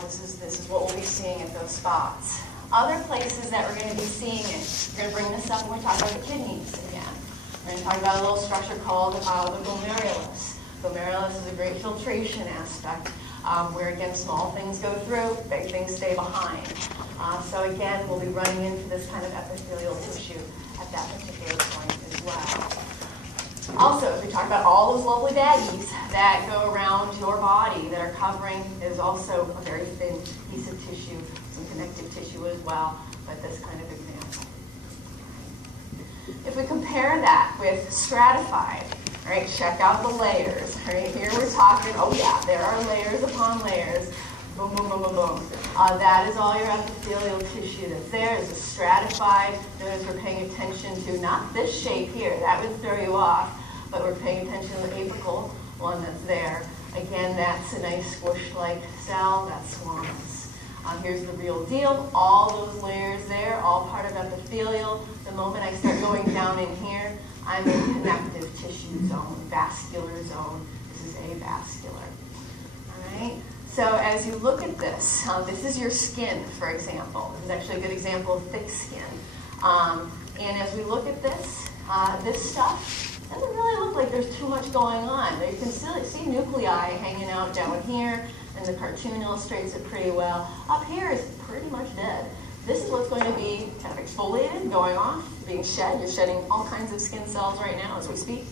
This is what we'll be seeing at those spots. Other places that we're going to be seeing it, we're going to bring this up when we talk about the kidneys again. We're going to talk about a little structure called the glomerulus. Glomerulus is a great filtration aspect where, again, small things go through, big things stay behind. So again, we'll be running into this kind of epithelial tissue at that particular point as well. Also, as we talk about all those lovely baggies that go around your body that are covering, is also a very thin piece of tissue, some connective tissue as well, but this kind of example. If we compare that with stratified, right, check out the layers. Right here we're talking, oh yeah, there are layers upon layers. Boom, boom, boom, boom, boom. That is all your epithelial tissue that's there. Is a stratified. Notice we're paying attention to not this shape here. That would throw you off. But we're paying attention to the apical one that's there. Again, that's a nice squish-like cell. That's squamous. Here's the real deal. All those layers there, all part of epithelial. The moment I start going down in here, I'm in connective tissue zone, vascular zone. This is avascular. All right? So as you look at this, this is your skin, for example. This is actually a good example of thick skin. And as we look at this, this stuff doesn't really look like there's too much going on. You can still see nuclei hanging out down here, and the cartoon illustrates it pretty well. Up here is pretty much dead. This is what's going to be kind of exfoliated, going off, being shed. You're shedding all kinds of skin cells right now as we speak.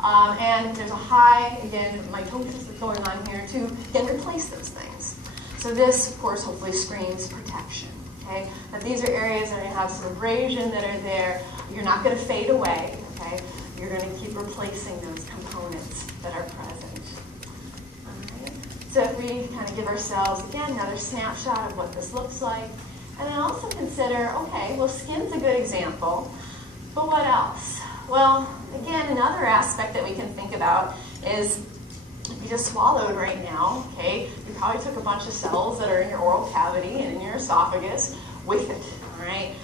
And there's a high, again, mitosis that's going on here to, again, replace those things. So this, of course, hopefully screams protection. Okay? Now these are areas that are going to have some abrasion that are there. You're not going to fade away. Okay? You're going to keep replacing those components that are present. All right? So if we kind of give ourselves, again, another snapshot of what this looks like, and then also consider, okay, well, skin's a good example, but what else? Well, again, another aspect that we can think about is if you just swallowed right now, okay, you probably took a bunch of cells that are in your oral cavity and in your esophagus with it, all right?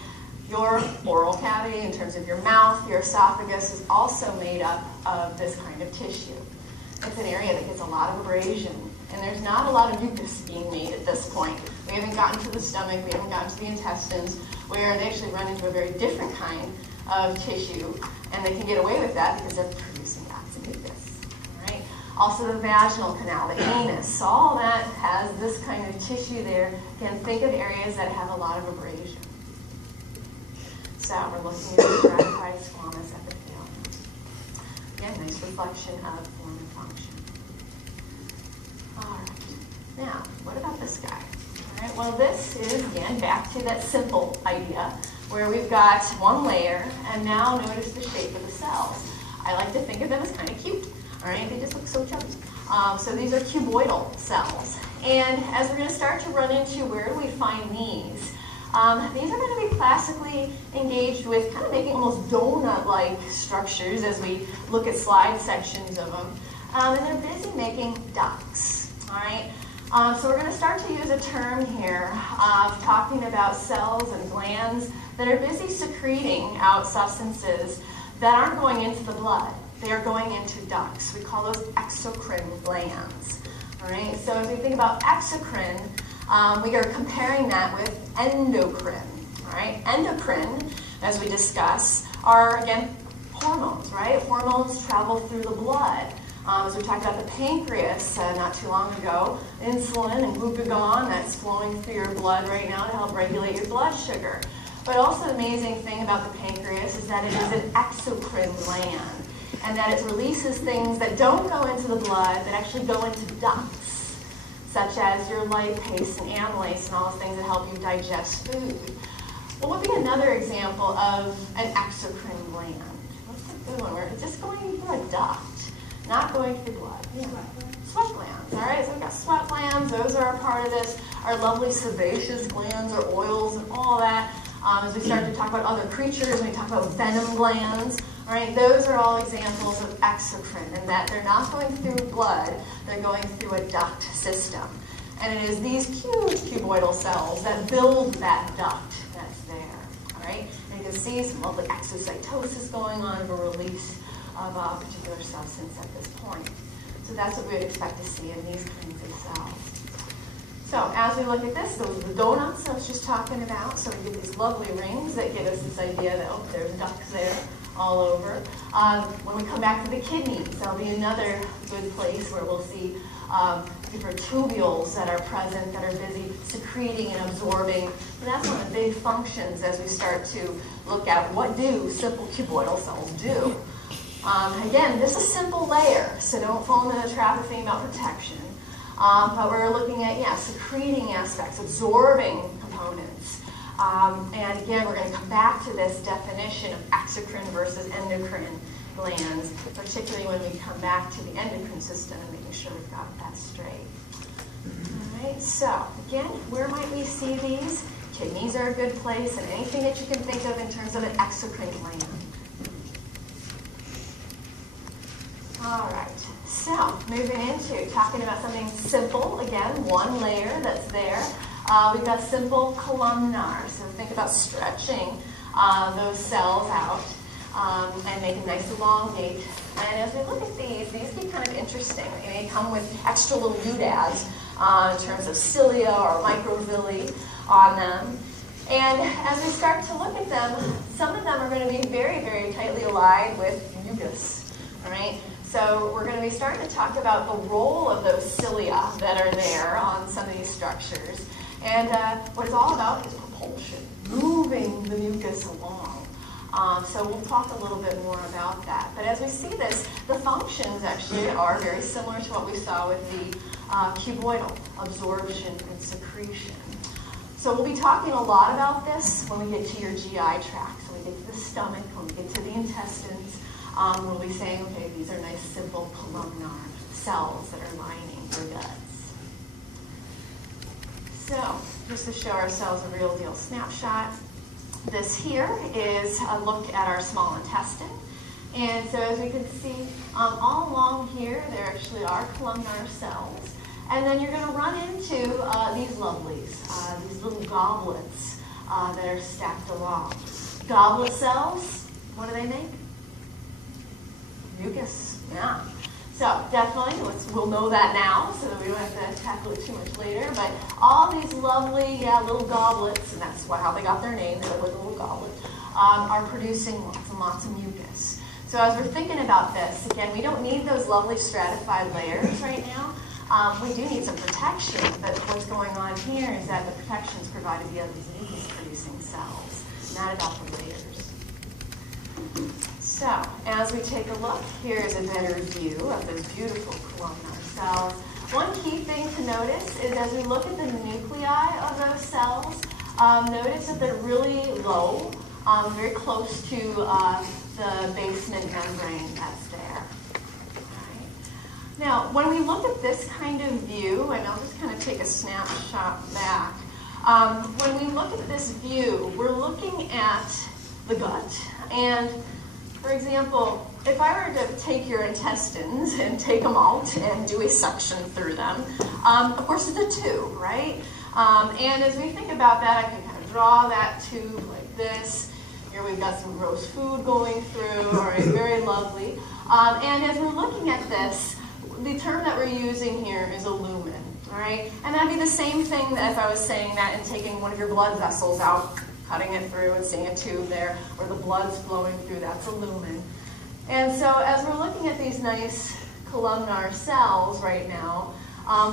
Your oral cavity, in terms of your mouth, your esophagus, is also made up of this kind of tissue. It's an area that gets a lot of abrasion, and there's not a lot of mucus being made at this point. We haven't gotten to the stomach, we haven't gotten to the intestines, where they actually run into a very different kind of tissue, and they can get away with that because they're producing lots of mucus. Right? Also the vaginal canal, the anus, all that has this kind of tissue there. Again, think of areas that have a lot of abrasion. So we're looking at the stratified squamous epithelium. Again, nice reflection of form and function. All right. Now, what about this guy? All right. Well, this is, again, back to that simple idea where we've got one layer, and now notice the shape of the cells. I like to think of them as kind of cute. All right, they just look so chubby. So these are cuboidal cells. And as we're going to start to run into where do we find these are going to be classically engaged with kind of making almost donut-like structures as we look at slide sections of them. And they're busy making ducts. All right. So we're going to start to use a term here of talking about cells and glands that are busy secreting out substances that aren't going into the blood. They are going into ducts. We call those exocrine glands. All right. So as we think about exocrine, we are comparing that with endocrine. All right. Endocrine, as we discuss, are again hormones. Right. Hormones travel through the blood. As we talked about the pancreas not too long ago, insulin and glucagon, that's flowing through your blood right now to help regulate your blood sugar. But also the amazing thing about the pancreas is that it is an exocrine gland, and that it releases things that don't go into the blood that actually go into ducts, such as your lipase and amylase and all those things that help you digest food. What would be another example of an exocrine gland? What's a good one? Where it's just going through a duct. Not going through blood. Yeah. Sweat glands. All right, so we've got sweat glands. Those are a part of this. Our lovely sebaceous glands or oils and all that. As we start to talk about other creatures, when we talk about venom glands, all right, those are all examples of exocrine, and that they're not going through blood, they're going through a duct system. And it is these huge cuboidal cells that build that duct that's there. All right, and you can see some lovely exocytosis going on of a release of a particular substance at this point. So that's what we would expect to see in these kinds of cells. So as we look at this, those are the donuts I was just talking about. So we get these lovely rings that give us this idea that, oh, there's ducts there all over. When we come back to the kidneys, that'll be another good place where we'll see different tubules that are present, that are busy secreting and absorbing. And that's one of the big functions as we start to look at what do simple cuboidal cells do. Again, this is a simple layer, so don't fall into the trap of thinking about protection. But we're looking at, yeah, secreting aspects, absorbing components. And again, we're going to come back to this definition of exocrine versus endocrine glands, particularly when we come back to the endocrine system and making sure we've got that straight. All right, so again, where might we see these? Kidneys are a good place, and anything that you can think of in terms of an exocrine gland. All right, so moving into talking about something simple, again, one layer that's there. We've got simple columnar, so think about stretching those cells out and make a nice elongate. And as we look at these get kind of interesting. They come with extra little doodads in terms of cilia or microvilli on them. And as we start to look at them, some of them are going to be very, very tightly allied with mucus, all right? So we're going to be starting to talk about the role of those cilia that are there on some of these structures. And what it's all about is propulsion, moving the mucus along. So we'll talk a little bit more about that. But as we see this, the functions actually are very similar to what we saw with the cuboidal, absorption and secretion. So we'll be talking a lot about this when we get to your GI tract. So we get to the stomach, when we get to the intestines. We'll be saying, okay, these are nice, simple columnar cells that are lining your guts. So, just to show ourselves a real deal snapshot, this here is a look at our small intestine. And so as we can see, all along here, there actually are columnar cells. And then you're going to run into these lovelies, these little goblets that are stacked along. Goblet cells, what do they make? Mucus, yeah. So definitely, we'll know that now so that we don't have to tackle it too much later. But all these lovely little goblets, and that's how they got their name, they look like a little goblet, are producing lots and lots of mucus. So as we're thinking about this, again, we don't need those lovely stratified layers right now. We do need some protection, but what's going on here is that the protection is provided via these mucus-producing cells, not about the layers. So, as we take a look, here is a better view of those beautiful columnar cells. One key thing to notice is as we look at the nuclei of those cells, notice that they're really low, very close to the basement membrane that's there. Right. Now, when we look at this kind of view, and I'll just kind of take a snapshot back, when we look at this view, we're looking at the gut, and for example, if I were to take your intestines and take them out and do a suction through them, of course it's a tube, right? And as we think about that, I can kind of draw that tube like this. Here we've got some gross food going through, all right, very lovely. And as we're looking at this, the term that we're using here is a lumen, all right? And that'd be the same thing that if I was saying that and taking one of your blood vessels out, cutting it through and seeing a tube there where the blood's flowing through, that's a lumen. And so as we're looking at these nice columnar cells right now,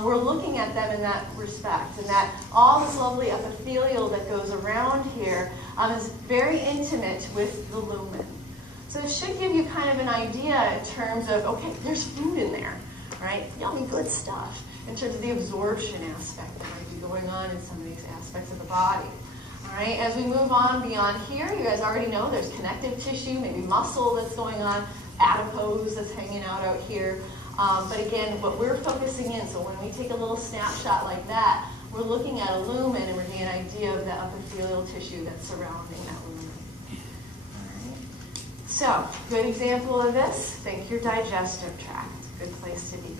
we're looking at them in that respect, and that all this lovely epithelial that goes around here is very intimate with the lumen. So it should give you kind of an idea in terms of, okay, there's food in there, right? Yummy, good stuff, in terms of the absorption aspect that might be going on in some of these aspects of the body. All right, as we move on beyond here, you guys already know there's connective tissue, maybe muscle that's going on, adipose that's hanging out here. But again, what we're focusing in, so when we take a little snapshot like that, we're looking at a lumen and we're getting an idea of the epithelial tissue that's surrounding that lumen. All right. So, good example of this, think your digestive tract. It's a good place to begin.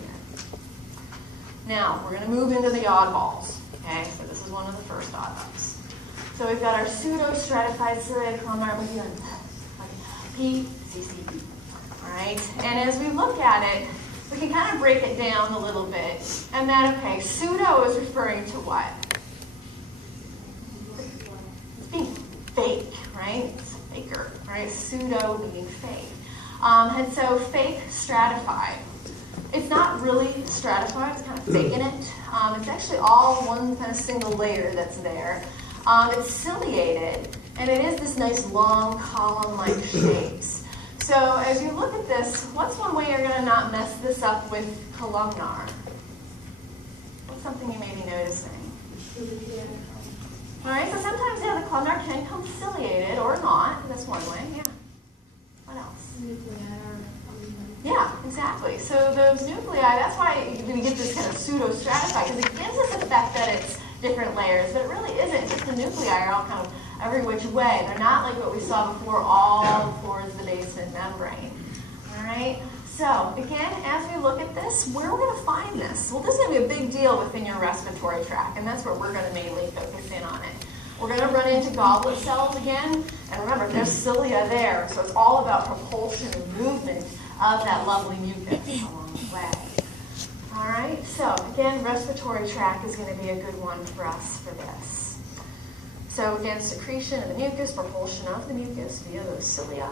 Now, we're going to move into the oddballs. Okay, so this is one of the first oddballs. So we've got our pseudo-stratified ciliary columnar PCCB. All right, and as we look at it, we can kind of break it down a little bit. And that, okay, pseudo is referring to what? right? It's faker, right? Pseudo meaning fake. And so fake stratified. It's not really stratified, it's kind of faking it. It's actually all one kind of single layer that's there. It's ciliated, and it is this nice long column-like shapes. So as you look at this, what's one way you're going to not mess this up with columnar? What's something you may be noticing? All right, so sometimes, yeah, the columnar can come ciliated or not. That's one way, yeah. What else? Yeah, exactly. So those nuclei, that's why we get this kind of pseudo-stratified, because it gives us the effect that it's different layers, but it really isn't. Just the nuclei are all kind of every which way. They're not like what we saw before, all towards the basement membrane. All right? So, again, as we look at this, where are we going to find this? Well, this is going to be a big deal within your respiratory tract, and that's where we're going to mainly focus in on it. We're going to run into goblet cells again, and remember, there's cilia there, so it's all about propulsion and movement of that lovely mucus along the way. All right, so again, respiratory tract is going to be a good one for us for this. So again, secretion of the mucus, propulsion of the mucus via those cilia.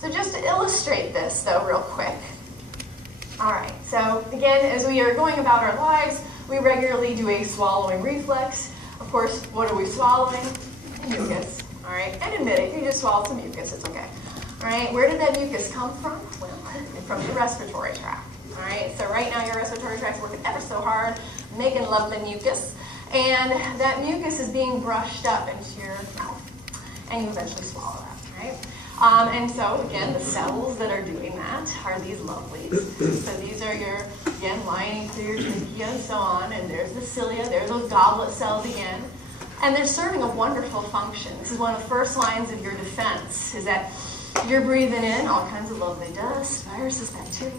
So just to illustrate this, though, real quick. All right, so again, as we are going about our lives, we regularly do a swallowing reflex. Of course, what are we swallowing? Mucus. All right, and admit it, you just swallowed some mucus, it's okay. All right, where did that mucus come from? Well, from your respiratory tract. All right, so right now your respiratory tract's working ever so hard, making lovely mucus, and that mucus is being brushed up into your mouth, and you eventually swallow that, right? And so, again, the cells that are doing that are these lovelies. So these are your, again, lining through your trachea and so on, and there's the cilia, there's those goblet cells again, and they're serving a wonderful function. This is one of the first lines of your defense, is that you're breathing in all kinds of lovely dust, viruses, bacteria,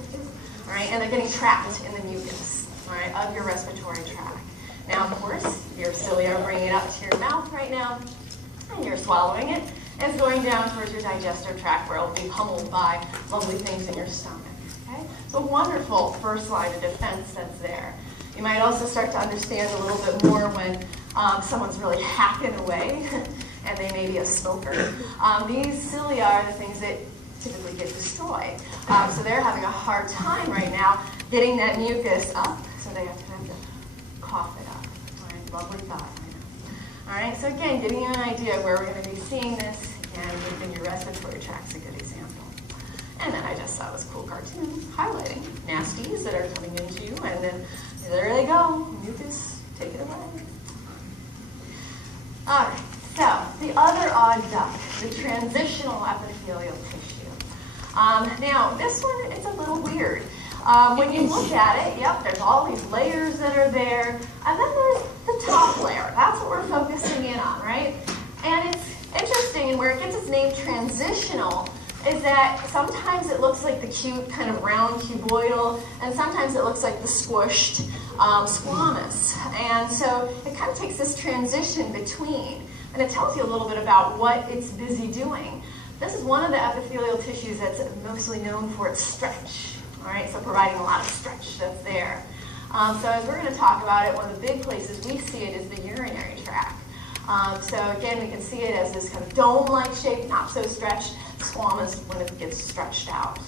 all right, and they're getting trapped in the mucus, all right, of your respiratory tract. Now, of course, your cilia are bringing it up to your mouth right now, and you're swallowing it, and it's going down towards your digestive tract where it'll be pummeled by lovely things in your stomach, okay? So wonderful first line of defense that's there. You might also start to understand a little bit more when someone's really hacking away, and they may be a smoker. These cilia are the things that typically get destroyed. So they're having a hard time right now getting that mucus up, so they have to cough it up. All right, lovely thought. All right, so again, giving you an idea of where we're going to be seeing this, and within your respiratory tract is a good example. And then I just saw this cool cartoon highlighting nasties that are coming into you, and then there they go, mucus, take it away. All right, so the other odd duct, the transitional epithelial tissue. Now, this one is a little weird. When you look at it, yep, there's all these layers that are there, and then there's the top layer. That's what we're focusing in on, right? And it's interesting, and where it gets its name transitional is that sometimes it looks like the cute kind of round cuboidal, and sometimes it looks like the squished squamous. And so it kind of takes this transition between, and it tells you a little bit about what it's busy doing. This is one of the epithelial tissues that's mostly known for its stretch. All right, so providing a lot of stretch that's there. So as we're going to talk about it, one of the big places we see it is the urinary tract. So again, we can see it as this kind of dome-like shape, not so stretched, squamous when it gets stretched out.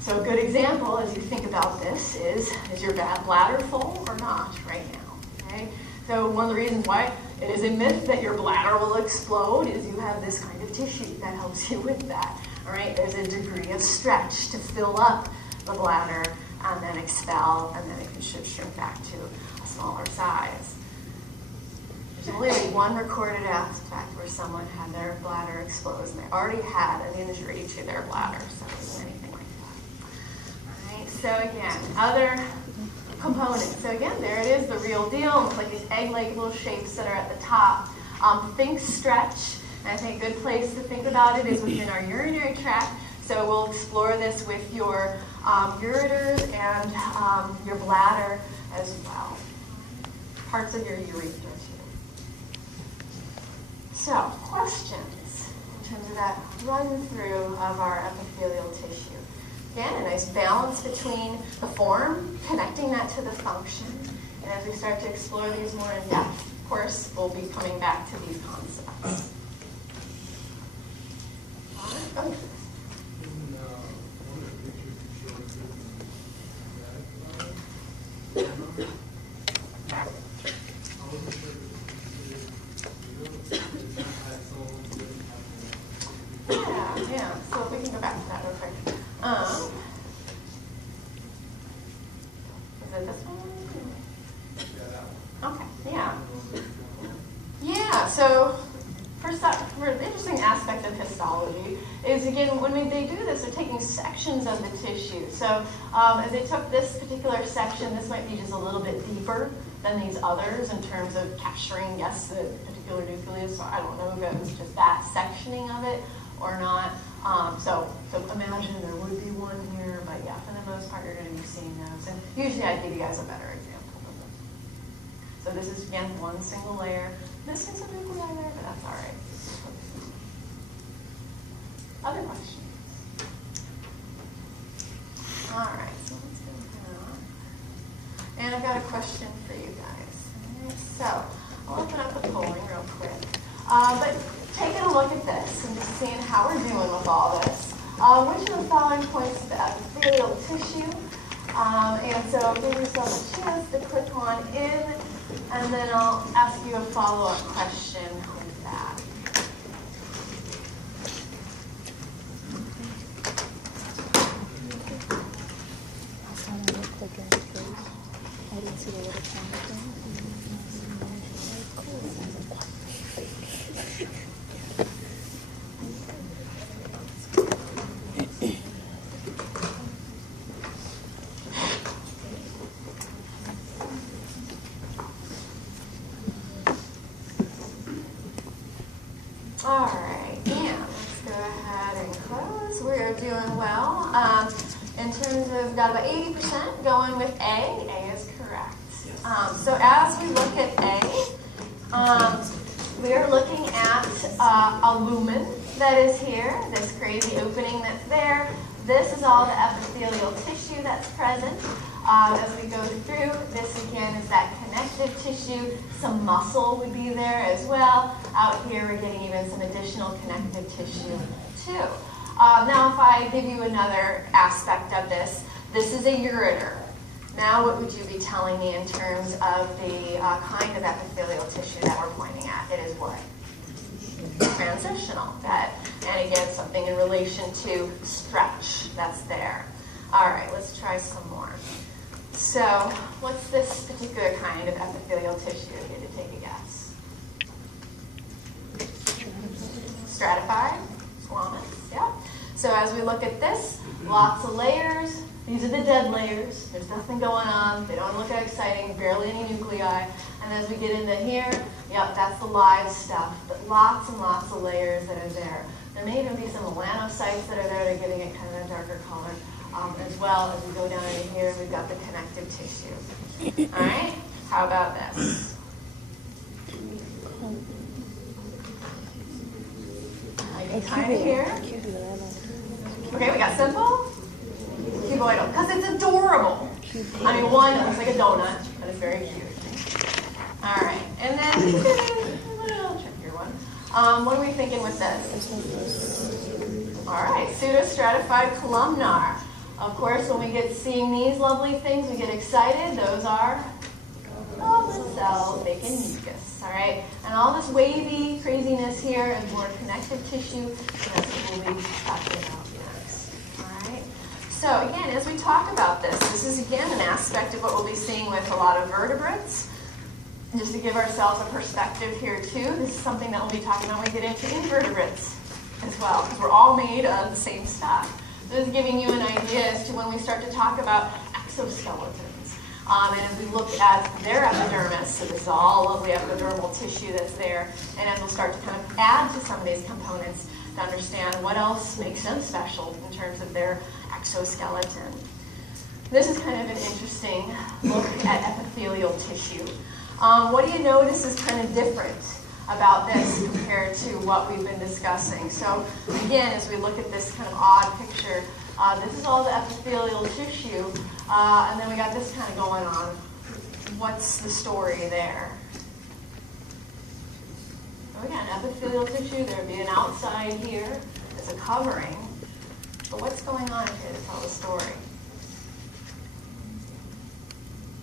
So a good example, as you think about this, is your bladder full or not right now? Okay? So one of the reasons why it is a myth that your bladder will explode is you have this kind of tissue that helps you with that. All right, there's a degree of stretch to fill up the bladder and then expel, and then it should shrink back to a smaller size. There's only one recorded aspect where someone had their bladder exposed, and they already had an injury to their bladder, so it wasn't anything like that. All right, so again, other components. So again, there it is, the real deal. It's like these egg-like little shapes that are at the top. Think stretch, and I think a good place to think about it is within our urinary tract. So we'll explore this with your ureters and your bladder as well. Parts of your urethra too. So, questions in terms of that run through of our epithelial tissue. Again, a nice balance between the form, connecting that to the function. And as we start to explore these more in depth, of course, we'll be coming back to these concepts. Oh. Yeah. So if we can go back to that real quick. Is it this one? Okay. Yeah. Yeah. So for the interesting aspect of histology is, again, when they do this, they're taking sections of the tissue. So as they took this particular section, this might be just a little bit deeper than these others in terms of capturing, yes, the particular nucleus. So I don't know if it was just that sectioning of it or not. So imagine there would be one here, but yeah, for the most part, you're going to be seeing those. And usually I'd give you guys a better example of them. So this is, again, one single layer. Missing some nuclei there, but that's all right. Other questions? All right, so let's go down. And I've got a question for you guys. All right, so I'll open up the polling real quick. But taking a look at this and just seeing how we're doing with all this. Which of the following points to the epithelial tissue? And so give yourself a chance to click on in, and then I'll ask you a follow-up question with that. I didn't see the little camera thing. All right, and let's go ahead and close. We are doing well. In terms of, got about 80% going with A. A is correct. So as we look at A, we are looking at a lumen that is here, this crazy opening that's there. This is all the epithelial tissue that's present. As we go through, this again is that connective tissue. Some muscle would be there as well. Out here, we're getting even some additional connective tissue too. Now, if I give you another aspect of this, this is a ureter. Now, what would you be telling me in terms of the kind of epithelial tissue that we're pointing at? It is what? Transitional. That, and again, something in relation to stretch that's there. All right, let's try some more. So, what's this particular kind of epithelial tissue? If you had to take a guess. Stratified? Squamous, yeah. So as we look at this, lots of layers. These are the dead layers. There's nothing going on. They don't look exciting, barely any nuclei. And as we get into here, yep, that's the live stuff. But lots and lots of layers that are there. There may even be some melanocytes that are there. They're giving it kind of a darker color. As well as we go down into here, we've got the connective tissue. All right? How about this? Kind of here. Okay, we got simple. Cuboidal, because it's adorable. I mean, one, it looks like a donut, but it's very cute. All right, and then a little trickier one. What are we thinking with this? All right, pseudostratified columnar. Of course, when we get seeing these lovely things, we get excited. Those are goblet cells making mucus. All right, and all this wavy craziness here is more connective tissue, and that's what we'll be talking about next. All right. So again, as we talk about this is again an aspect of what we'll be seeing with a lot of vertebrates. Just to give ourselves a perspective here too, this is something that we'll be talking about when we get into invertebrates as well, because we're all made of the same stuff. This is giving you an idea as to when we start to talk about exoskeletons. And as we look at their epidermis, so this is all lovely epidermal tissue that's there, and as we'll start to kind of add to some of these components to understand what else makes them special in terms of their exoskeleton. This is kind of an interesting look at epithelial tissue. What do you notice is kind of different about this compared to what we've been discussing? So again, as we look at this kind of odd picture, this is all the epithelial tissue, and then we got this kind of going on. What's the story there? So again, epithelial tissue, there'd be an outside here. This it's a covering. But what's going on here to tell the story?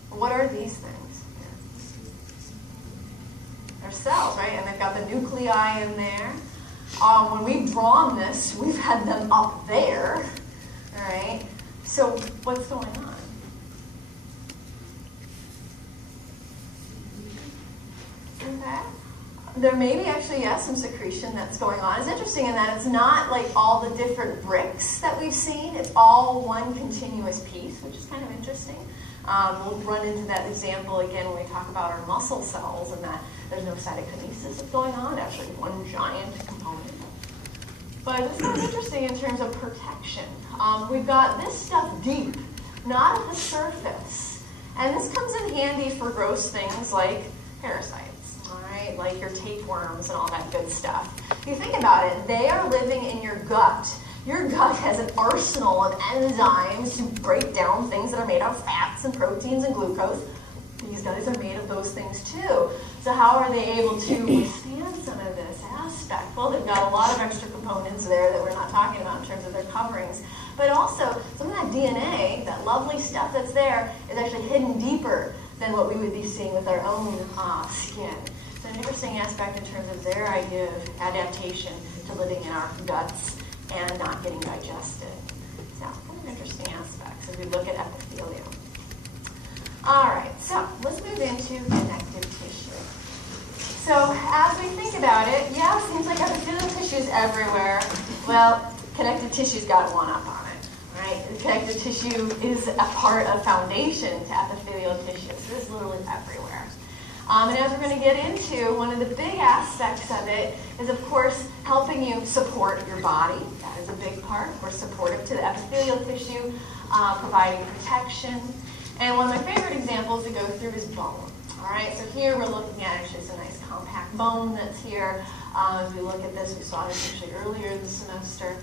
What are these things? They're cells, right? And they've got the nuclei in there. When we've drawn this, we've had them up there, all right? So what's going on? Okay. There may be actually, yes, some secretion that's going on. It's interesting in that it's not like all the different bricks that we've seen. It's all one continuous piece, which is kind of interesting. We'll run into that example again when we talk about our muscle cells and that there's no cytokinesis that's going on, actually one giant component. But it's kind of interesting in terms of protection. We've got this stuff deep, not at the surface. And this comes in handy for gross things like parasites, all right, like your tapeworms and all that good stuff. If you think about it, they are living in your gut. Your gut has an arsenal of enzymes to break down things that are made out of fats and proteins and glucose. These guys are made of those things too. So how are they able to withstand some of this aspect? Well, they've got a lot of extra components there that we're not talking about in terms of their coverings. But also, some of that DNA, that lovely stuff that's there, is actually hidden deeper than what we would be seeing with our own skin. So an interesting aspect in terms of their idea of adaptation to living in our guts and not getting digested. So, kind of interesting aspects as we look at epithelium. All right, so let's move into connective tissue. So as we think about it, yeah, it seems like epithelial tissue is everywhere. Well, connective tissue's got one up on it, right? Connective tissue is a part of foundation to epithelial tissue, so it's literally everywhere. And as we're going to get into, one of the big aspects of it is, of course, helping you support your body. That is a big part. We're supportive to the epithelial tissue, providing protection. And one of my favorite examples to go through is bone. All right, so here we're looking at actually it's a nice compact bone that's here. As we look at this, we saw this actually earlier this semester.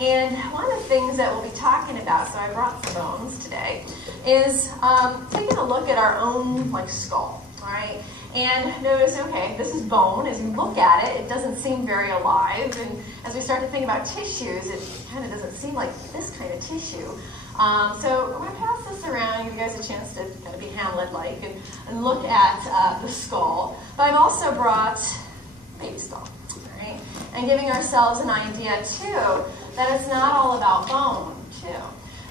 And one of the things that we'll be talking about, so I brought some bones today, is taking a look at our own skull. All right, and notice, okay, this is bone. As you look at it, it doesn't seem very alive. And as we start to think about tissues, it kind of doesn't seem like this kind of tissue. So I'm going to pass this around, give you guys a chance to kind of be Hamlet-like and look at the skull. But I've also brought baby skull, all right? And giving ourselves an idea, too, that it's not all about bone, too.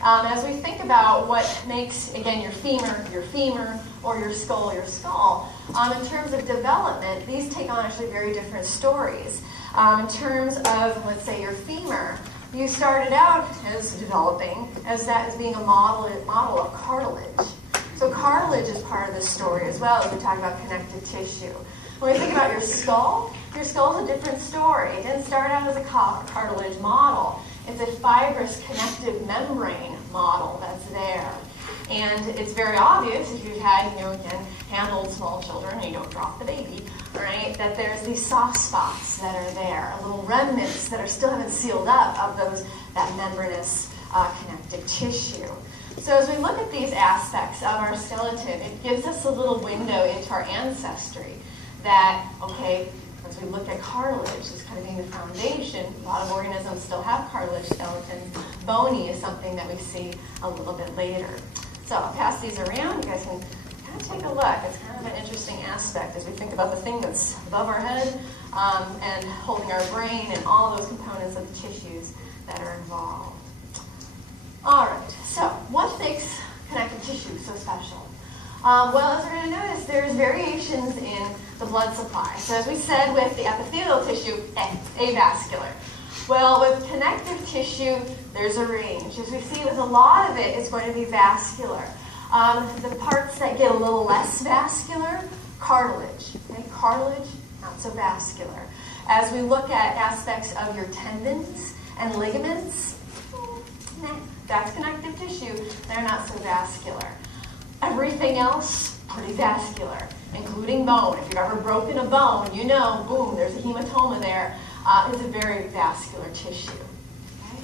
As we think about what makes, again, your femur, or your skull, in terms of development, these take on actually very different stories. In terms of, let's say, your femur, you started out as developing as being a model of cartilage. So cartilage is part of this story as well as we talk about connective tissue. When we think about your skull is a different story. It didn't start out as a cartilage model. It's a fibrous connective membrane model that's there. And it's very obvious if you've had, again, handled small children and you don't drop the baby, right, that there's these soft spots that are there, little remnants that are still haven't sealed up of that membranous connective tissue. So as we look at these aspects of our skeleton, it gives us a little window into our ancestry that, okay, as we look at cartilage as kind of being the foundation, a lot of organisms still have cartilage skeletons. Bony is something that we see a little bit later. So I'll pass these around. You guys can kind of take a look. It's kind of an interesting aspect as we think about the thing that's above our head and holding our brain and all those components of the tissues that are involved. All right, so what makes connective tissue so special? Well, as we're going to notice, there's variations in the blood supply. So as we said with the epithelial tissue, avascular. Well, with connective tissue, there's a range. As we see with a lot of it, it's going to be vascular. The parts that get a little less vascular, cartilage. Okay? Cartilage, not so vascular. As we look at aspects of your tendons and ligaments, that's connective tissue. They're not so vascular. Everything else, pretty vascular, including bone. If you've ever broken a bone, you know, boom, there's a hematoma there. It's a very vascular tissue. Okay?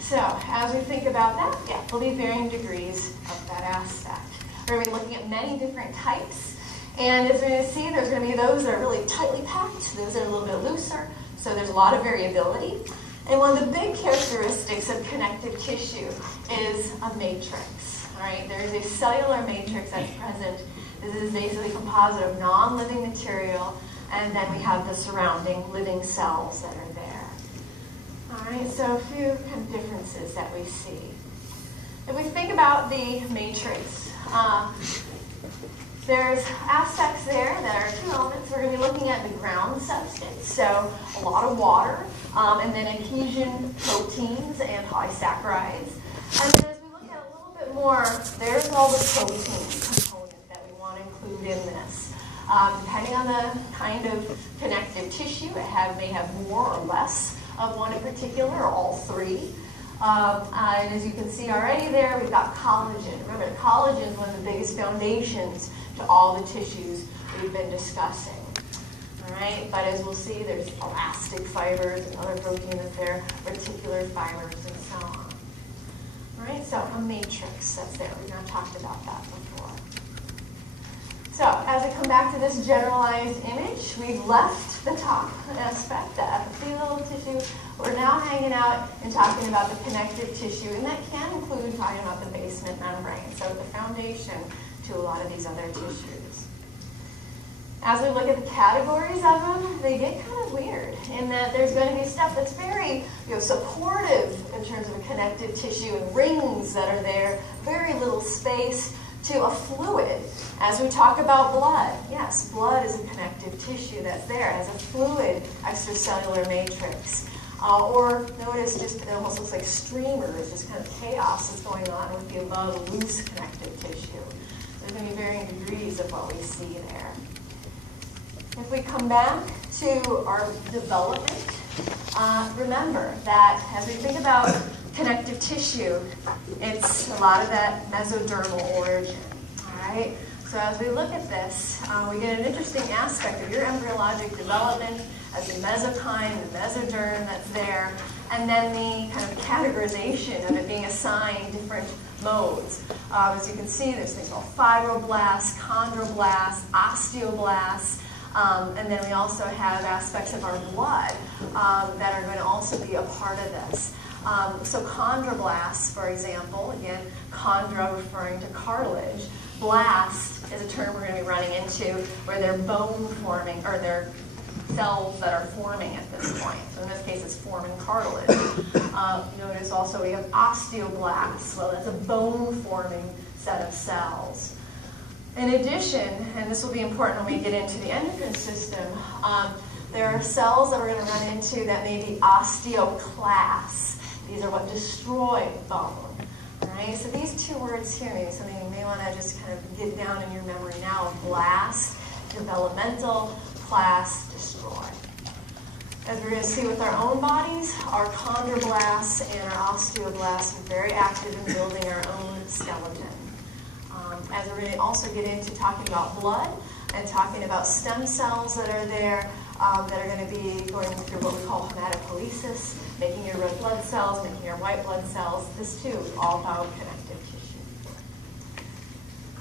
So as we think about that, yeah, there'll be varying degrees of that aspect. We're going to be looking at many different types. And as we're going to see, there's going to be those that are really tightly packed, those that are a little bit looser. So there's a lot of variability. And one of the big characteristics of connective tissue is a matrix. All right? There is a cellular matrix that's present. This is basically a composite of non-living material, and then we have the surrounding living cells that are there. All right, so a few kind of differences that we see. If we think about the matrix, there's aspects there that are two elements. We're going to be looking at the ground substance, so a lot of water, and then adhesion proteins and polysaccharides. And then as we look at a little bit more, there's all the protein component that we want to include in this. Depending on the kind of connective tissue, it may have more or less of one in particular, or all three. And as you can see already there, we've got collagen. Remember, collagen is one of the biggest foundations to all the tissues we've been discussing. All right, but as we'll see, there's elastic fibers and other proteins there, reticular fibers, and so on. All right, so a matrix that's there. We've not talked about that before. So as we come back to this generalized image, we've left the top aspect, the epithelial tissue. We're now hanging out and talking about the connective tissue, and that can include talking about the basement membrane, so the foundation to a lot of these other tissues. As we look at the categories of them, they get kind of weird in that there's going to be stuff that's very supportive in terms of a connective tissue and rings that are there, very little space, to a fluid. As we talk about blood, yes, blood is a connective tissue that's there as a fluid extracellular matrix. Or notice just it almost looks like streamers, just kind of chaos that's going on with the above loose connective tissue. There's going to be varying degrees of what we see there. If we come back to our development, remember that as we think about connective tissue, it's a lot of that mesodermal origin. All right? So as we look at this, we get an interesting aspect of your embryologic development as the mesenchyme, the mesoderm that's there, and then the kind of categorization of it being assigned different modes. As you can see, there's things called fibroblasts, chondroblasts, osteoblasts, and then we also have aspects of our blood that are going to also be a part of this. So chondroblasts, for example, again, chondra referring to cartilage. Blast is a term we're going to be running into where they're bone forming, or they're cells that are forming at this point. So in this case, it's forming cartilage. Notice also we have osteoblasts. Well, that's a bone-forming set of cells. In addition, and this will be important when we get into the endocrine system, there are cells that we're going to run into that may be osteoclasts. These are what destroy bone. All right, so these two words here, maybe something you may want to just kind of get down in your memory now. Blast, developmental, class, destroy. As we're going to see with our own bodies, our chondroblasts and our osteoblasts are very active in building our own skeleton. As we're going to also get into talking about blood and talking about stem cells that are there, that are going to be going through what we call hematopoiesis, making your red blood cells, making your white blood cells. This too is all about connective tissue.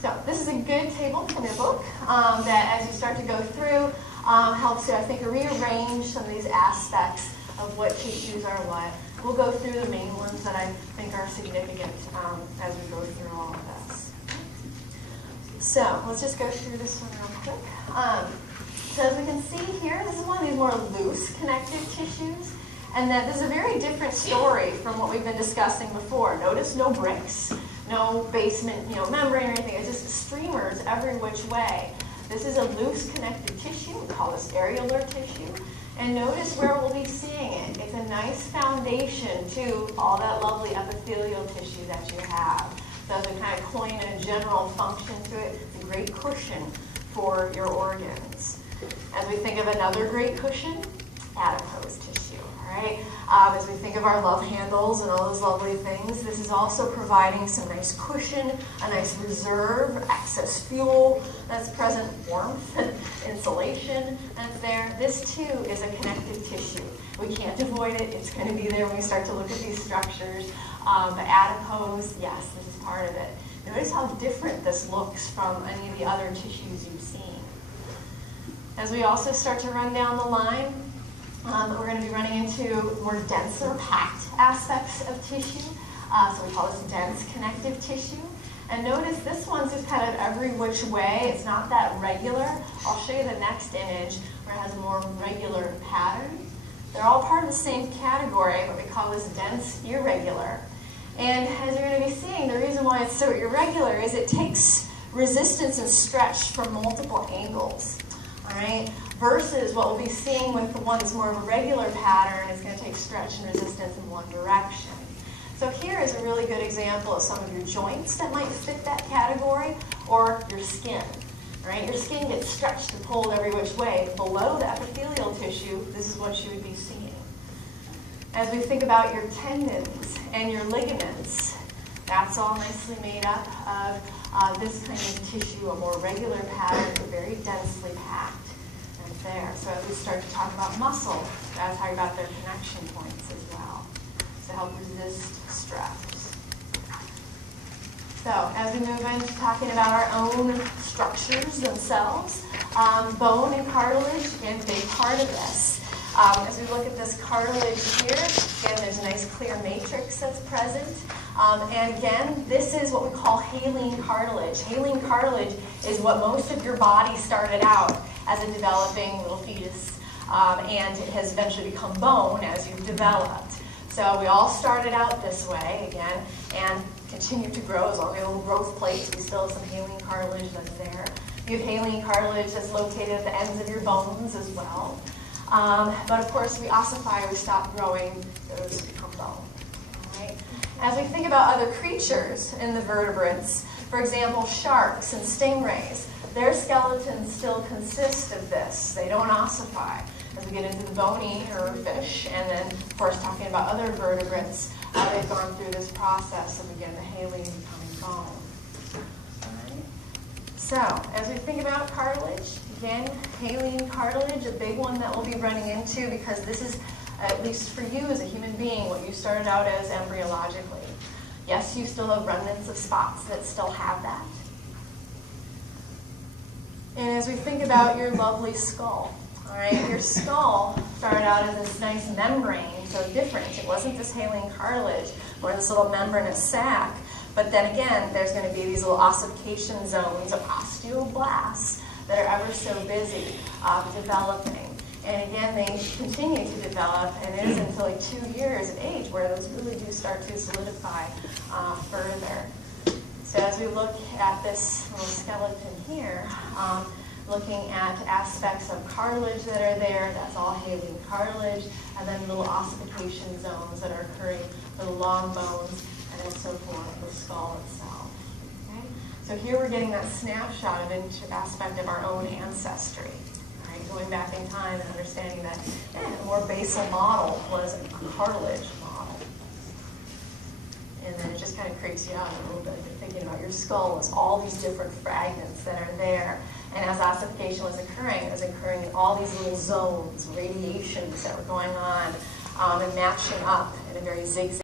So this is a good table from your book that as you start to go through helps you, I think, rearrange some of these aspects of what tissues are what. We'll go through the main ones that I think are significant as we go through all of this. So let's just go through this one real quick. So as we can see here, this is one of these more loose connective tissues. And that this is a very different story from what we've been discussing before. Notice no bricks, no basement membrane or anything. It's just streamers every which way. This is a loose connective tissue. We call this areolar tissue. And notice where we'll be seeing it. It's a nice foundation to all that lovely epithelial tissue that you have. So as we kind of coin a general function to it, it's a great cushion for your organs. As we think of another great cushion, adipose tissue. Right? As we think of our love handles and all those lovely things, this is also providing some nice cushion, a nice reserve, excess fuel that's present, warmth, insulation that's there. This too is a connective tissue. We can't avoid it. It's going to be there when we start to look at these structures. But adipose, yes, this is part of it. Notice how different this looks from any of the other tissues you've seen. As we also start to run down the line, We're going to be running into more denser, packed aspects of tissue. So we call this dense connective tissue. And notice this one's just kind of every which way. It's not that regular. I'll show you the next image where it has a more regular pattern. They're all part of the same category, but we call this dense irregular. And as you're going to be seeing, the reason why it's so irregular is it takes resistance and stretch from multiple angles. All right? Versus what we'll be seeing with the one that's more of a regular pattern, it's going to take stretch and resistance in one direction. So here is a really good example of some of your joints that might fit that category, or your skin. Right? Your skin gets stretched and pulled every which way. Below the epithelial tissue, this is what you would be seeing. As we think about your tendons and your ligaments, that's all nicely made up of this kind of tissue, a more regular pattern, but very densely packed right there. So as we start to talk about muscle, that's how you got their connection points as well, to help resist stress. So as we move into talking about our own structures themselves, bone and cartilage, again, big part of this. As we look at this cartilage here, again, there's a nice clear matrix that's present. And again, this is what we call hyaline cartilage. Hyaline cartilage is what most of your body started out as a developing little fetus, and it has eventually become bone as you've developed. So we all started out this way, again, and continue to grow as long as we have little growth plates. We still have some hyaline cartilage that's there. You have hyaline cartilage that's located at the ends of your bones as well. But of course, we ossify, we stop growing, those become bone. All right? As we think about other creatures in the vertebrates, for example, sharks and stingrays, their skeletons still consist of this. They don't ossify. As we get into the bony or fish, and then, of course, talking about other vertebrates, they've gone through this process of, again, the hyaline becoming bone. All right? So, as we think about cartilage, again, hyaline cartilage, a big one that we'll be running into, because this is, at least for you as a human being, what you started out as embryologically. Yes, you still have remnants of spots that still have that. And as we think about your lovely skull, all right, your skull started out as this nice membrane, so different. It wasn't this hyaline cartilage or this little membranous sac, but then again, there's going to be these little ossification zones of osteoblasts that are ever so busy developing. And again, they continue to develop, and it is until like 2 years of age where those really do start to solidify further. So as we look at this little skeleton here, looking at aspects of cartilage that are there, that's all hyaline cartilage, and then little ossification zones that are occurring for the long bones, and then so forth, the skull itself. Okay? So here we're getting that snapshot of each aspect of our own ancestry. Right? Going back in time and understanding that a more basal model was a cartilage model. And then it just kind of creeps you out a little bit. You're thinking about your skull as all these different fragments that are there. And as ossification was occurring, it was occurring in all these little zones, radiations that were going on, and matching up in a very zigzag